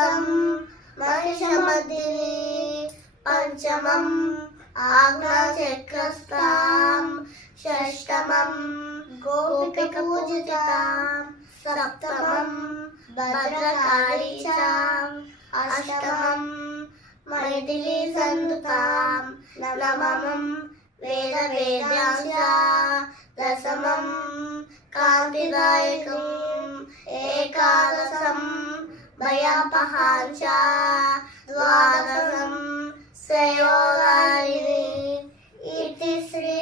चतुर्थं महिषमर्दिनी पंचमं आज्ञाचक्रस्तां षष्ठमं गोपिकपूजितां सप्तमं भद्रकाली च अष्टमं मैथिलीसंयुतां नवमं वेदवेद्यांश्च दशमं कान्तिदायकम् एकादशं भयापहांश्च द्वादशं श्रेयोदायिनी इति श्री